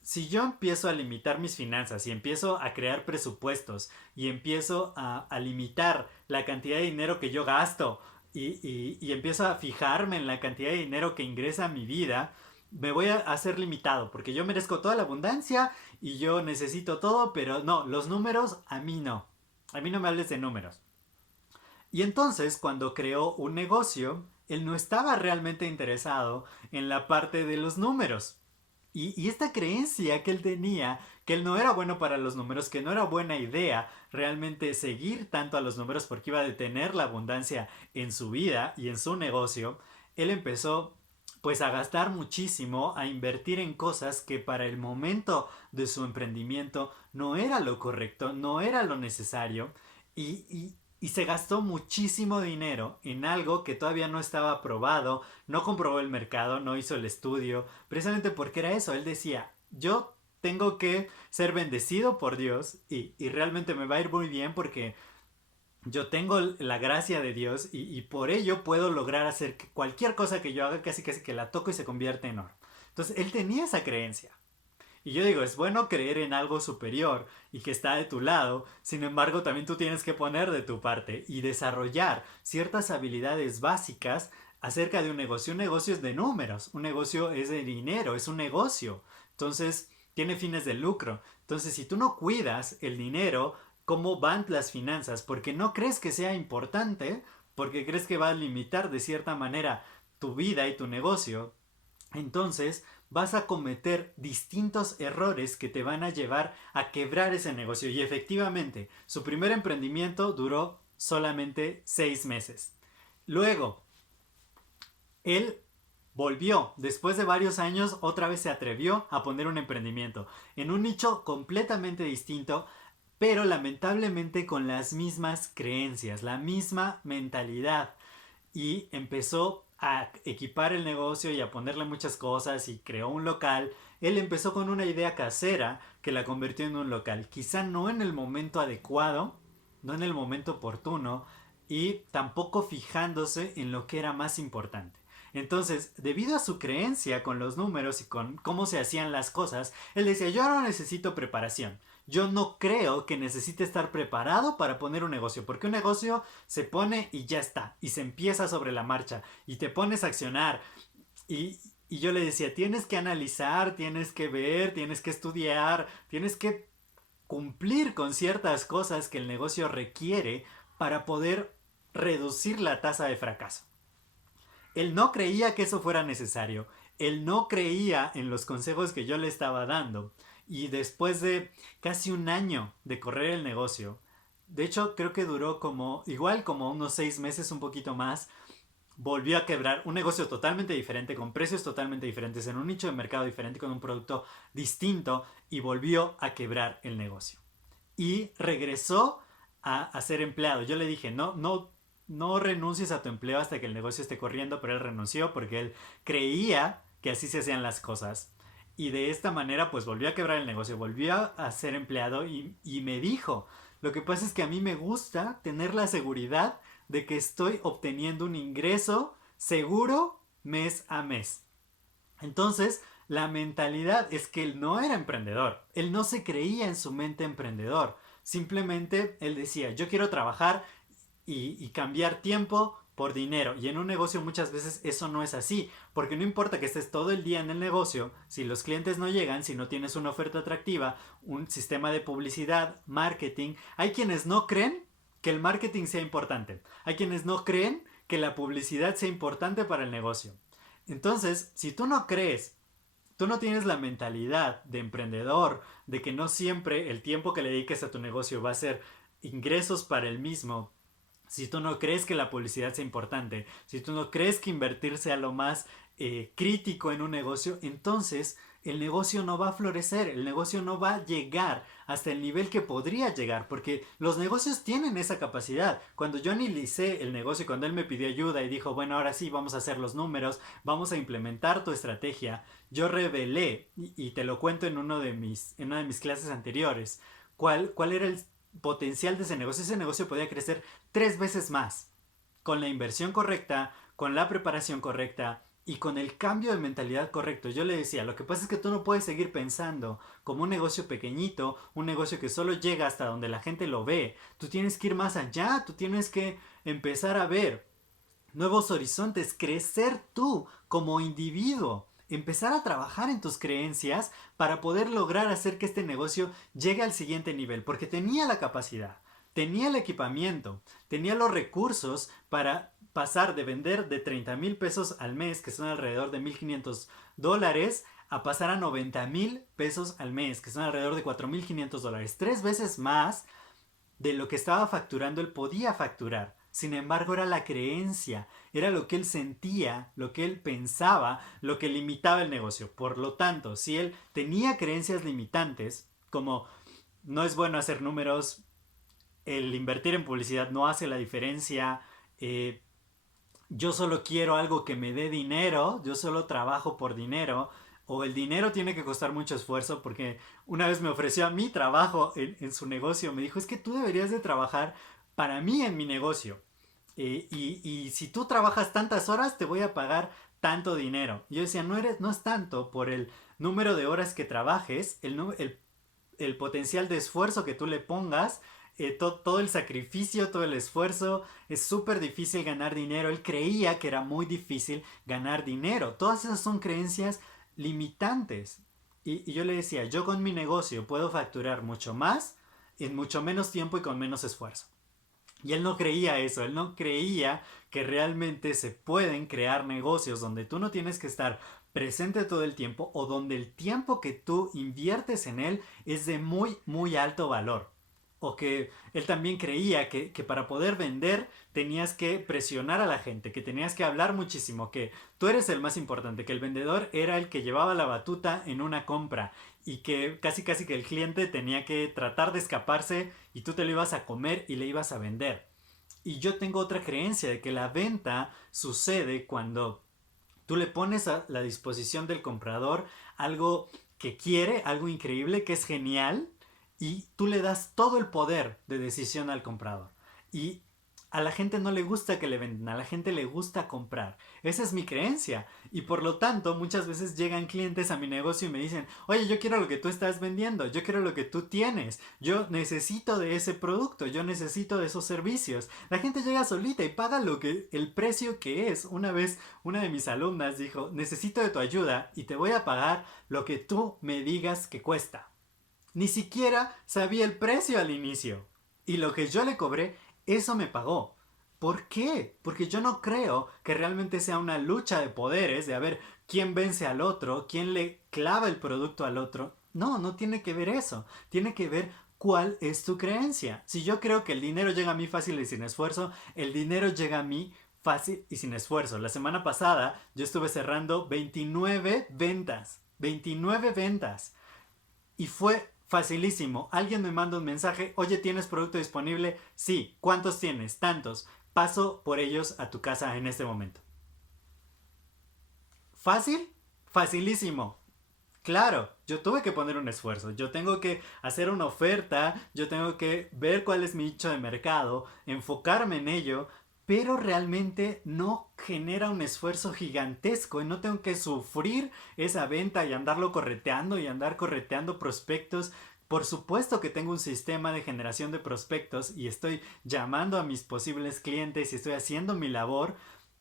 Si yo empiezo a limitar mis finanzas y empiezo a crear presupuestos y empiezo a limitar la cantidad de dinero que yo gasto y empiezo a fijarme en la cantidad de dinero que ingresa a mi vida, me voy a hacer limitado porque yo merezco toda la abundancia y yo necesito todo, pero no, los números a mí no. A mí no me hables de números. Y entonces, cuando creó un negocio, él no estaba realmente interesado en la parte de los números. Y esta creencia que él tenía, que él no era bueno para los números, que no era buena idea realmente seguir tanto a los números porque iba a detener la abundancia en su vida y en su negocio, él empezó pues a gastar muchísimo, a invertir en cosas que para el momento de su emprendimiento no era lo correcto, no era lo necesario y se gastó muchísimo dinero en algo que todavía no estaba aprobado, no comprobó el mercado, no hizo el estudio, precisamente porque era eso, él decía, yo tengo que ser bendecido por Dios y realmente me va a ir muy bien porque yo tengo la gracia de Dios y por ello puedo lograr hacer que cualquier cosa que yo haga casi que la toco y se convierte en oro. Entonces él tenía esa creencia. Y yo digo, es bueno creer en algo superior y que está de tu lado, sin embargo también tú tienes que poner de tu parte y desarrollar ciertas habilidades básicas acerca de un negocio. Un negocio es de números, un negocio es de dinero, es un negocio. Entonces tiene fines de lucro. Entonces si tú no cuidas el dinero, ¿cómo van las finanzas? Porque no crees que sea importante, porque crees que va a limitar de cierta manera tu vida y tu negocio, entonces vas a cometer distintos errores que te van a llevar a quebrar ese negocio. Y efectivamente, su primer emprendimiento duró solamente 6 meses. Luego, él volvió, después de varios años, otra vez se atrevió a poner un emprendimiento en un nicho completamente distinto, pero lamentablemente con las mismas creencias, la misma mentalidad. Y empezó a equipar el negocio y a ponerle muchas cosas y creó un local. Él empezó con una idea casera que la convirtió en un local. Quizá no en el momento adecuado, no en el momento oportuno y tampoco fijándose en lo que era más importante. Entonces, debido a su creencia con los números y con cómo se hacían las cosas, él decía, yo no necesito preparación. Yo no creo que necesite estar preparado para poner un negocio, porque un negocio se pone y ya está, y se empieza sobre la marcha, y te pones a accionar. Y, y yo le decía, tienes que analizar, tienes que ver, tienes que estudiar, tienes que cumplir con ciertas cosas que el negocio requiere para poder reducir la tasa de fracaso. Él no creía que eso fuera necesario. Él no creía en los consejos que yo le estaba dando. Y después de casi un año de correr el negocio, de hecho creo que duró como, igual como unos 6 meses, un poquito más, volvió a quebrar un negocio totalmente diferente, con precios totalmente diferentes, en un nicho de mercado diferente, con un producto distinto, y volvió a quebrar el negocio. Y regresó a ser empleado. Yo le dije, no renuncies a tu empleo hasta que el negocio esté corriendo, pero él renunció porque él creía que así se hacían las cosas. Y de esta manera pues volvió a quebrar el negocio, volvió a ser empleado y me dijo, lo que pasa es que a mí me gusta tener la seguridad de que estoy obteniendo un ingreso seguro mes a mes. Entonces, la mentalidad es que él no era emprendedor, él no se creía en su mente emprendedor, simplemente él decía, yo quiero trabajar y cambiar tiempo por dinero. Y en un negocio muchas veces eso no es así, porque no importa que estés todo el día en el negocio, si los clientes no llegan, si no tienes una oferta atractiva, un sistema de publicidad, marketing, hay quienes no creen que el marketing sea importante, hay quienes no creen que la publicidad sea importante para el negocio. Entonces, si tú no crees, tú no tienes la mentalidad de emprendedor, de que no siempre el tiempo que le dediques a tu negocio va a ser ingresos para el mismo, si tú no crees que la publicidad sea importante, si tú no crees que invertir sea lo más crítico en un negocio, entonces el negocio no va a florecer, el negocio no va a llegar hasta el nivel que podría llegar, porque los negocios tienen esa capacidad. Cuando yo analicé el negocio, cuando él me pidió ayuda y dijo, bueno, ahora sí, vamos a hacer los números, vamos a implementar tu estrategia, yo revelé, y te lo cuento en una de mis clases anteriores, cuál era el potencial de ese negocio. Ese negocio podía crecer 3 veces más con la inversión correcta, con la preparación correcta y con el cambio de mentalidad correcto. Yo le decía, lo que pasa es que tú no puedes seguir pensando como un negocio pequeñito, un negocio que solo llega hasta donde la gente lo ve. Tú tienes que ir más allá, tú tienes que empezar a ver nuevos horizontes, crecer tú como individuo, empezar a trabajar en tus creencias para poder lograr hacer que este negocio llegue al siguiente nivel, porque tenía la capacidad, tenía el equipamiento, tenía los recursos para pasar de vender de 30,000 pesos al mes, que son alrededor de $1,500, a pasar a 90,000 pesos al mes, que son alrededor de $4,500, 3 veces más de lo que estaba facturando él podía facturar. Sin embargo, era la creencia, era lo que él sentía, lo que él pensaba, lo que limitaba el negocio. Por lo tanto, si él tenía creencias limitantes, como no es bueno hacer números, el invertir en publicidad no hace la diferencia, eh, yo solo quiero algo que me dé dinero, yo solo trabajo por dinero, o el dinero tiene que costar mucho esfuerzo, porque una vez me ofreció a mí trabajo en su negocio, me dijo, es que tú deberías de trabajar para mí en mi negocio. Y si tú trabajas tantas horas, te voy a pagar tanto dinero. Y yo decía, no es tanto por el número de horas que trabajes, el potencial de esfuerzo que tú le pongas, todo el sacrificio, todo el esfuerzo, es súper difícil ganar dinero. Él creía que era muy difícil ganar dinero. Todas esas son creencias limitantes. Y yo le decía, yo con mi negocio puedo facturar mucho más en mucho menos tiempo y con menos esfuerzo. Y él no creía eso, él no creía que realmente se pueden crear negocios donde tú no tienes que estar presente todo el tiempo o donde el tiempo que tú inviertes en él es de muy, muy alto valor. O que él también creía que para poder vender tenías que presionar a la gente, que tenías que hablar muchísimo, que tú eres el más importante, que el vendedor era el que llevaba la batuta en una compra y que casi casi que el cliente tenía que tratar de escaparse y tú te lo ibas a comer y le ibas a vender. Y yo tengo otra creencia de que la venta sucede cuando tú le pones a la disposición del comprador algo que quiere, algo increíble, que es genial, y tú le das todo el poder de decisión al comprador. Y A la gente no le gusta que le vendan, a la gente le gusta comprar. Esa es mi creencia. Y por lo tanto, muchas veces llegan clientes a mi negocio y me dicen, oye, yo quiero lo que tú estás vendiendo, yo quiero lo que tú tienes, yo necesito de ese producto, yo necesito de esos servicios. La gente llega solita y paga el precio que es. Una vez una de mis alumnas dijo, necesito de tu ayuda y te voy a pagar lo que tú me digas que cuesta. Ni siquiera sabía el precio al inicio. Y lo que yo le cobré, eso me pagó. ¿Por qué? Porque yo no creo que realmente sea una lucha de poderes, de a ver quién vence al otro, quién le clava el producto al otro. No, no tiene que ver eso. Tiene que ver cuál es tu creencia. Si yo creo que el dinero llega a mí fácil y sin esfuerzo, el dinero llega a mí fácil y sin esfuerzo. La semana pasada yo estuve cerrando 29 ventas. 29 ventas. Y fue facilísimo. Alguien me manda un mensaje, oye, ¿tienes producto disponible? Sí. ¿Cuántos tienes? Tantos. Paso por ellos a tu casa en este momento. ¿Fácil? Facilísimo. Claro, yo tuve que poner un esfuerzo, yo tengo que hacer una oferta, yo tengo que ver cuál es mi nicho de mercado, enfocarme en ello, pero realmente no genera un esfuerzo gigantesco y no tengo que sufrir esa venta y andarlo correteando y andar correteando prospectos. Por supuesto que tengo un sistema de generación de prospectos y estoy llamando a mis posibles clientes y estoy haciendo mi labor,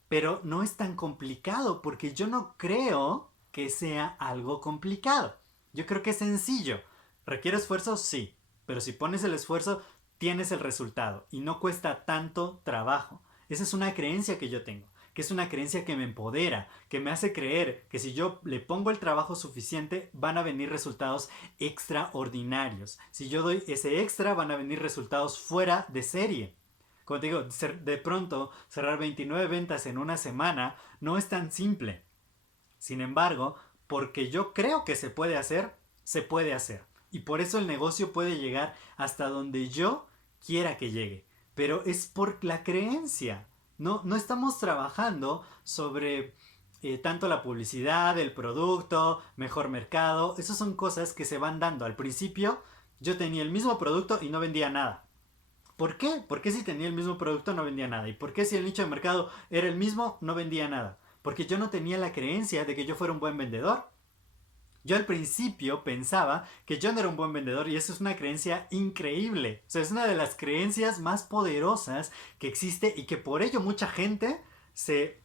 pero no es tan complicado porque yo no creo que sea algo complicado. Yo creo que es sencillo. ¿Requiere esfuerzo? Sí. Pero si pones el esfuerzo, tienes el resultado y no cuesta tanto trabajo. Esa es una creencia que yo tengo, que es una creencia que me empodera, que me hace creer que si yo le pongo el trabajo suficiente, van a venir resultados extraordinarios. Si yo doy ese extra, van a venir resultados fuera de serie. Como te digo, de pronto cerrar 29 ventas en una semana no es tan simple. Sin embargo, porque yo creo que se puede hacer, se puede hacer. Y por eso el negocio puede llegar hasta donde yo quiera que llegue. Pero es por la creencia. No estamos trabajando sobre tanto la publicidad, el producto, mejor mercado. Esas son cosas que se van dando. Al principio yo tenía el mismo producto y no vendía nada. ¿Por qué? Porque si tenía el mismo producto no vendía nada. ¿Y por qué si el nicho de mercado era el mismo no vendía nada? Porque yo no tenía la creencia de que yo fuera un buen vendedor. Yo al principio pensaba que yo no era un buen vendedor y eso es una creencia increíble. O sea, es una de las creencias más poderosas que existe y que por ello mucha gente se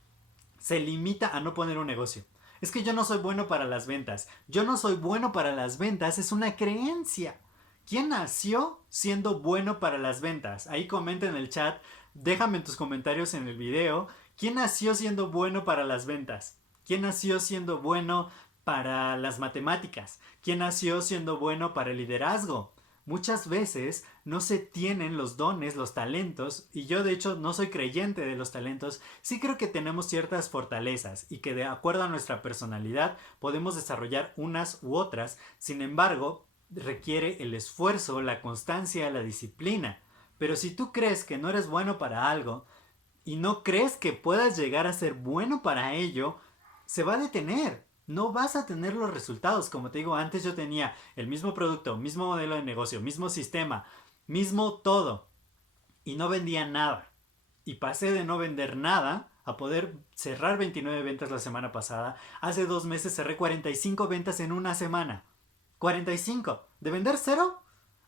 limita a no poner un negocio. Es que yo no soy bueno para las ventas. Yo no soy bueno para las ventas, es una creencia. ¿Quién nació siendo bueno para las ventas? Ahí comenta en el chat, déjame en tus comentarios en el video. ¿Quién nació siendo bueno para las ventas? ¿Quién nació siendo bueno para las matemáticas? ¿Quién nació siendo bueno para el liderazgo? Muchas veces no se tienen los dones, los talentos, y yo de hecho no soy creyente de los talentos, sí creo que tenemos ciertas fortalezas y que de acuerdo a nuestra personalidad podemos desarrollar unas u otras, sin embargo, requiere el esfuerzo, la constancia, la disciplina. Pero si tú crees que no eres bueno para algo y no crees que puedas llegar a ser bueno para ello, se va a detener. No vas a tener los resultados. Como te digo, antes yo tenía el mismo producto, mismo modelo de negocio, mismo sistema, mismo todo. Y no vendía nada. Y pasé de no vender nada a poder cerrar 29 ventas la semana pasada. Hace 2 meses cerré 45 ventas en una semana. 45. De vender 0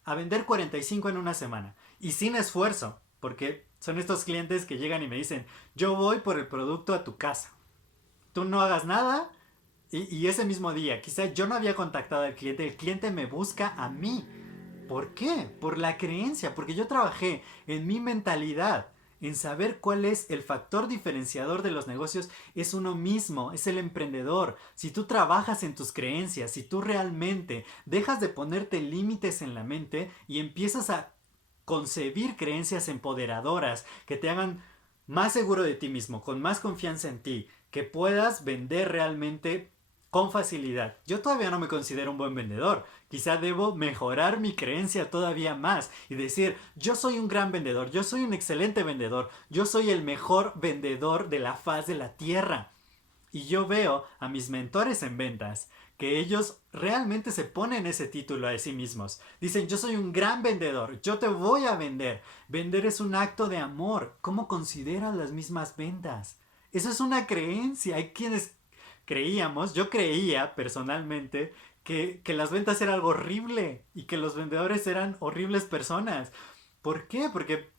a vender 45 en una semana. Y sin esfuerzo. Porque son estos clientes que llegan y me dicen, yo voy por el producto a tu casa. Tú no hagas nada. Y ese mismo día, quizá yo no había contactado al cliente, el cliente me busca a mí. ¿Por qué? Por la creencia, porque yo trabajé en mi mentalidad, en saber cuál es el factor diferenciador de los negocios, es uno mismo, es el emprendedor. Si tú trabajas en tus creencias, si tú realmente dejas de ponerte límites en la mente y empiezas a concebir creencias empoderadoras que te hagan más seguro de ti mismo, con más confianza en ti, que puedas vender realmente con facilidad. Yo todavía no me considero un buen vendedor. Quizá debo mejorar mi creencia todavía más y decir, yo soy un gran vendedor, yo soy un excelente vendedor, yo soy el mejor vendedor de la faz de la tierra. Y yo veo a mis mentores en ventas que ellos realmente se ponen ese título a sí mismos. Dicen, yo soy un gran vendedor, yo te voy a vender. Vender es un acto de amor. ¿Cómo consideras las mismas ventas? Eso es una creencia. Hay quienes creíamos, yo creía personalmente, que las ventas era algo horrible y que los vendedores eran horribles personas. ¿Por qué? Porque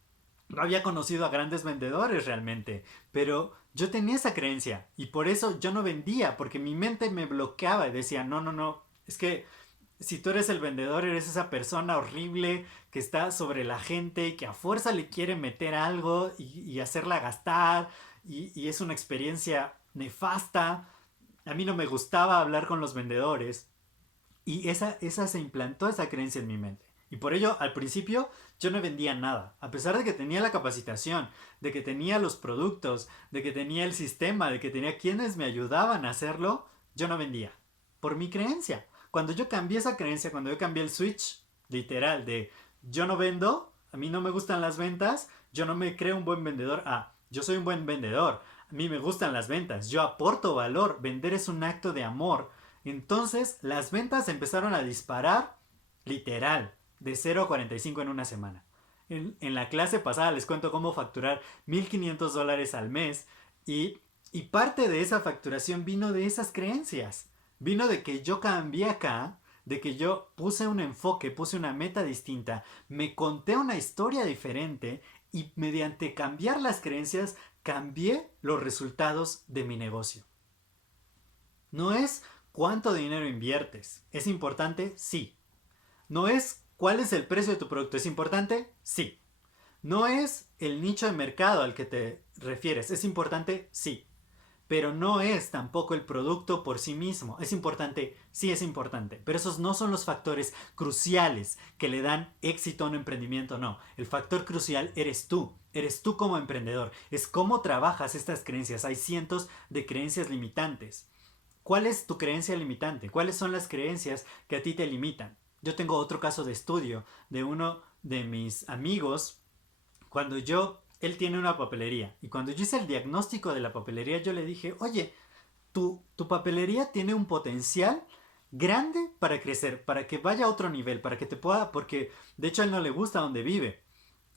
no había conocido a grandes vendedores realmente, pero yo tenía esa creencia y por eso yo no vendía, porque mi mente me bloqueaba y decía, no, no, no, es que si tú eres el vendedor, eres esa persona horrible que está sobre la gente y que a fuerza le quiere meter algo y hacerla gastar y es una experiencia nefasta. A mí no me gustaba hablar con los vendedores y esa se implantó esa creencia en mi mente. Y por ello, al principio, yo no vendía nada. A pesar de que tenía la capacitación, de que tenía los productos, de que tenía el sistema, de que tenía quienes me ayudaban a hacerlo, yo no vendía. Por mi creencia. Cuando yo cambié esa creencia, cuando yo cambié el switch, literal, de yo no vendo, a mí no me gustan las ventas, yo no me creo un buen vendedor, yo soy un buen vendedor, a mí me gustan las ventas, yo aporto valor, vender es un acto de amor. Entonces las ventas empezaron a disparar literal, de 0 a 45 en una semana. En la clase pasada les cuento cómo facturar $1,500 al mes y parte de esa facturación vino de esas creencias. Vino de que yo cambié acá, de que yo puse un enfoque, puse una meta distinta, me conté una historia diferente y mediante cambiar las creencias cambié los resultados de mi negocio. No es cuánto dinero inviertes. ¿Es importante? Sí. No es cuál es el precio de tu producto. ¿Es importante? Sí. No es el nicho de mercado al que te refieres. ¿Es importante? Sí. Pero no es tampoco el producto por sí mismo. ¿Es importante? Sí es importante. Pero esos no son los factores cruciales que le dan éxito a un emprendimiento, no. El factor crucial eres tú. Eres tú como emprendedor. Es cómo trabajas estas creencias. Hay cientos de creencias limitantes. ¿Cuál es tu creencia limitante? ¿Cuáles son las creencias que a ti te limitan? Yo tengo otro caso de estudio de uno de mis amigos. Él tiene una papelería y cuando yo hice el diagnóstico de la papelería yo le dije, oye, tu papelería tiene un potencial grande para crecer, para que vaya a otro nivel, para que te pueda, porque de hecho a él no le gusta donde vive.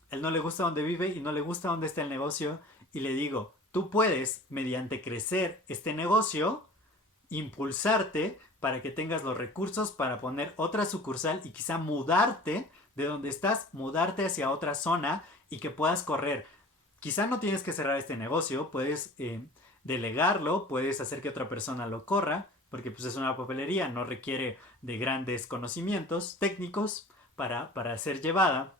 Él no le gusta donde vive y no le gusta donde está el negocio y le digo, tú puedes, mediante crecer este negocio, impulsarte para que tengas los recursos para poner otra sucursal y quizá mudarte de donde estás, mudarte hacia otra zona y que puedas correr. Quizá no tienes que cerrar este negocio, puedes delegarlo, puedes hacer que otra persona lo corra, porque pues es una papelería, no requiere de grandes conocimientos técnicos para ser llevada.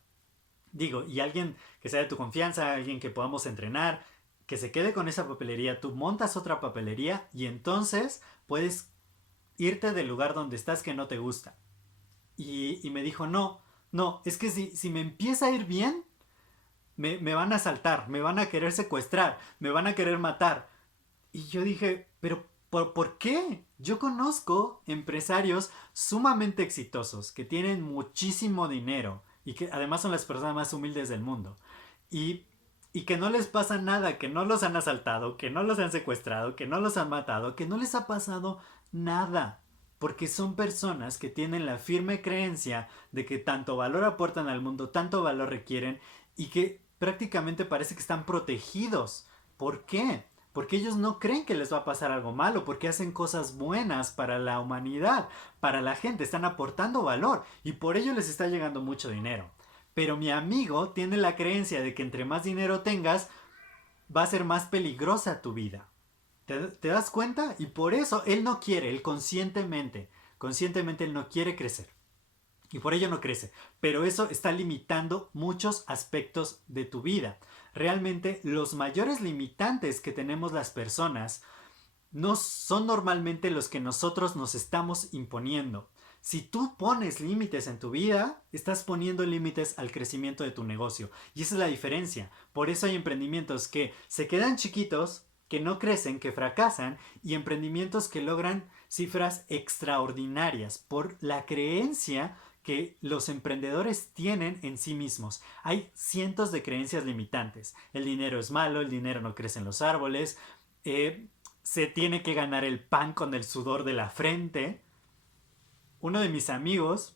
Digo, y alguien que sea de tu confianza, alguien que podamos entrenar, que se quede con esa papelería, tú montas otra papelería y entonces puedes irte del lugar donde estás que no te gusta. Y me dijo, no, no, es que si me empieza a ir bien, me van a asaltar, me van a querer secuestrar, me van a querer matar. Y yo dije, pero ¿por qué? Yo conozco empresarios sumamente exitosos, que tienen muchísimo dinero y que además son las personas más humildes del mundo. Y, y que no les pasa nada, que no los han asaltado, que no los han secuestrado, que no los han matado, que no les ha pasado nada. Porque son personas que tienen la firme creencia de que tanto valor aportan al mundo, tanto valor requieren y que prácticamente parece que están protegidos. ¿Por qué? Porque ellos no creen que les va a pasar algo malo, porque hacen cosas buenas para la humanidad, para la gente, están aportando valor y por ello les está llegando mucho dinero. Pero mi amigo tiene la creencia de que entre más dinero tengas, va a ser más peligrosa tu vida. ¿Te das cuenta? Y por eso él no quiere, él conscientemente él no quiere crecer. Y por ello no crece. Pero eso está limitando muchos aspectos de tu vida. Realmente los mayores limitantes que tenemos las personas no son normalmente los que nosotros nos estamos imponiendo. Si tú pones límites en tu vida, estás poniendo límites al crecimiento de tu negocio. Y esa es la diferencia. Por eso hay emprendimientos que se quedan chiquitos, que no crecen, que fracasan, y emprendimientos que logran cifras extraordinarias por la creencia que los emprendedores tienen en sí mismos. Hay cientos de creencias limitantes. El dinero es malo, el dinero no crece en los árboles, se tiene que ganar el pan con el sudor de la frente. uno de mis amigos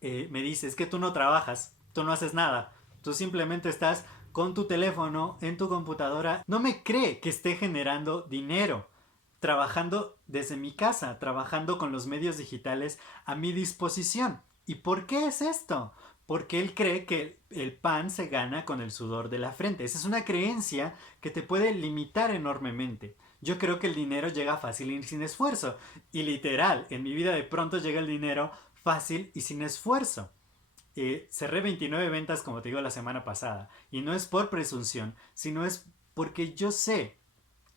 me dice, es que tú no trabajas, tú no haces nada, tú simplemente estás con tu teléfono, en tu computadora. No me cree que esté generando dinero, trabajando desde mi casa, trabajando con los medios digitales a mi disposición. ¿Y por qué es esto? Porque él cree que el pan se gana con el sudor de la frente. Esa es una creencia que te puede limitar enormemente. Yo creo que el dinero llega fácil y sin esfuerzo. Y literal, en mi vida de pronto llega el dinero fácil y sin esfuerzo. Cerré 29 ventas, como te digo, la semana pasada. Y no es por presunción, sino es porque yo sé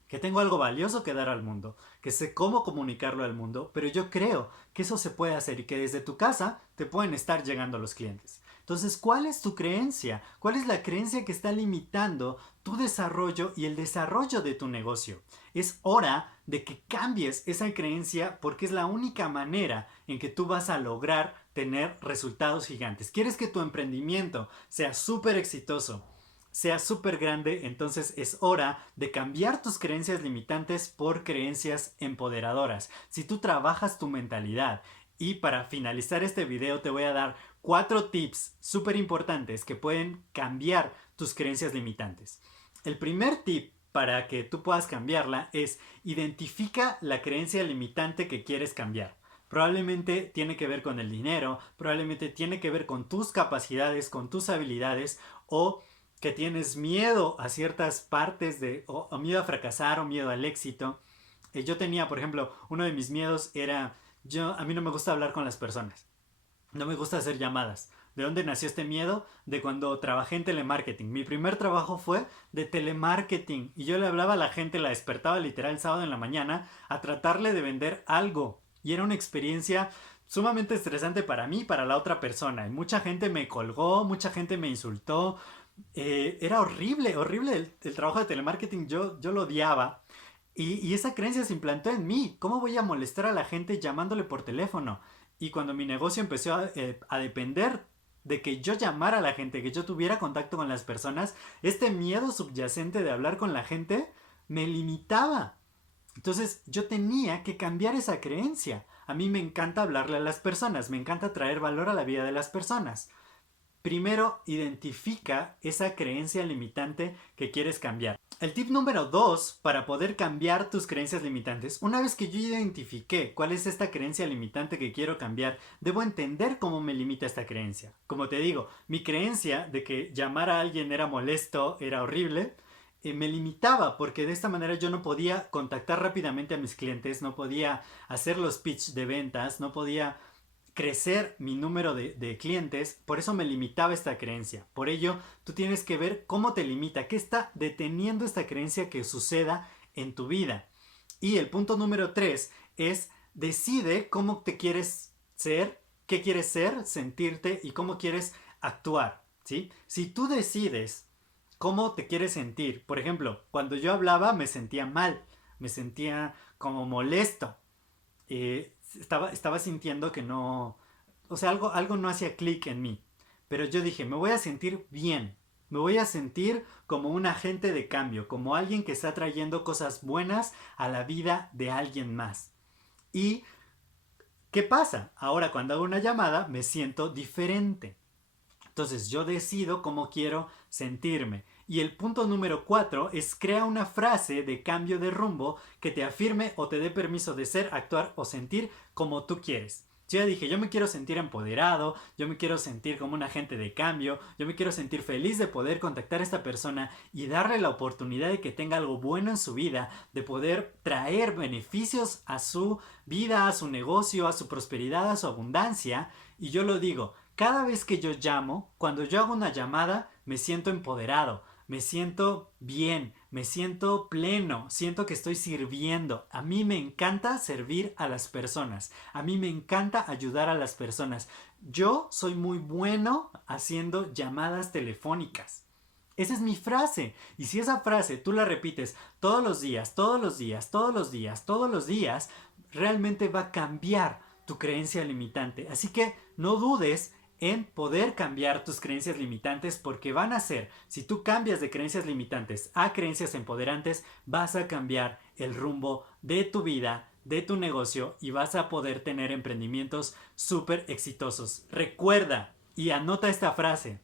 que tengo algo valioso que dar al mundo, que sé cómo comunicarlo al mundo, pero yo creo que eso se puede hacer y que desde tu casa te pueden estar llegando los clientes. Entonces, ¿cuál es tu creencia? ¿Cuál es la creencia que está limitando tu desarrollo y el desarrollo de tu negocio? Es hora de que cambies esa creencia porque es la única manera en que tú vas a lograr tener resultados gigantes. ¿Quieres que tu emprendimiento sea súper exitoso, sea súper grande? Entonces es hora de cambiar tus creencias limitantes por creencias empoderadoras. Si tú trabajas tu mentalidad, y para finalizar este video te voy a dar 4 tips súper importantes que pueden cambiar tus creencias limitantes. El primer tip para que tú puedas cambiarla es identifica la creencia limitante que quieres cambiar. Probablemente tiene que ver con el dinero, probablemente tiene que ver con tus capacidades, con tus habilidades, o que tienes miedo a ciertas partes o miedo a fracasar o miedo al éxito. Yo tenía, por ejemplo, uno de mis miedos era, a mí no me gusta hablar con las personas, no me gusta hacer llamadas. ¿De dónde nació este miedo? De cuando trabajé en telemarketing. Mi primer trabajo fue de telemarketing y yo le hablaba a la gente, la despertaba literal el sábado en la mañana a tratarle de vender algo. Y era una experiencia sumamente estresante para mí y para la otra persona. Y mucha gente me colgó, mucha gente me insultó. Era horrible, horrible el trabajo de telemarketing. Yo lo odiaba. Y esa creencia se implantó en mí. ¿Cómo voy a molestar a la gente llamándole por teléfono? Y cuando mi negocio empezó a depender de que yo llamara a la gente, que yo tuviera contacto con las personas, este miedo subyacente de hablar con la gente me limitaba. Entonces yo tenía que cambiar esa creencia. A mí me encanta hablarle a las personas, me encanta traer valor a la vida de las personas. Primero, identifica esa creencia limitante que quieres cambiar. El tip número 2 para poder cambiar tus creencias limitantes. Una vez que yo identifiqué cuál es esta creencia limitante que quiero cambiar, debo entender cómo me limita esta creencia. Como te digo, mi creencia de que llamar a alguien era molesto, era horrible, me limitaba porque de esta manera yo no podía contactar rápidamente a mis clientes, no podía hacer los pitch de ventas, no podía crecer mi número de clientes. Por eso me limitaba esta creencia. Por ello, tú tienes que ver cómo te limita, qué está deteniendo esta creencia que suceda en tu vida. Y el punto número 3 es decide cómo te quieres ser, qué quieres ser, sentirte y cómo quieres actuar, ¿sí? Si tú decides cómo te quieres sentir, por ejemplo, cuando yo hablaba me sentía mal, me sentía como molesto, estaba sintiendo que no, o sea, algo no hacía clic en mí. Pero yo dije, me voy a sentir bien, me voy a sentir como un agente de cambio, como alguien que está trayendo cosas buenas a la vida de alguien más. ¿Y qué pasa? Ahora cuando hago una llamada me siento diferente. Entonces yo decido cómo quiero sentirme. Y el punto número 4 es crea una frase de cambio de rumbo que te afirme o te dé permiso de ser, actuar o sentir como tú quieres. Yo ya dije, yo me quiero sentir empoderado, yo me quiero sentir como un agente de cambio, yo me quiero sentir feliz de poder contactar a esta persona y darle la oportunidad de que tenga algo bueno en su vida, de poder traer beneficios a su vida, a su negocio, a su prosperidad, a su abundancia. Y yo lo digo, cada vez que yo llamo, cuando yo hago una llamada, me siento empoderado, me siento bien, me siento pleno, siento que estoy sirviendo. A mí me encanta servir a las personas, a mí me encanta ayudar a las personas. Yo soy muy bueno haciendo llamadas telefónicas. Esa es mi frase. Y si esa frase tú la repites todos los días, todos los días, todos los días, todos los días, realmente va a cambiar tu creencia limitante. Así que no dudes en poder cambiar tus creencias limitantes, porque van a ser, si tú cambias de creencias limitantes a creencias empoderantes, vas a cambiar el rumbo de tu vida, de tu negocio y vas a poder tener emprendimientos súper exitosos. Recuerda y anota esta frase.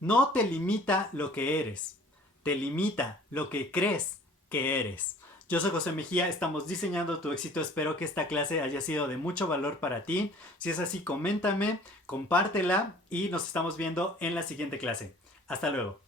No te limita lo que eres, te limita lo que crees que eres. Yo soy José Mejía, estamos diseñando tu éxito. Espero que esta clase haya sido de mucho valor para ti. Si es así, coméntame, compártela y nos estamos viendo en la siguiente clase. Hasta luego.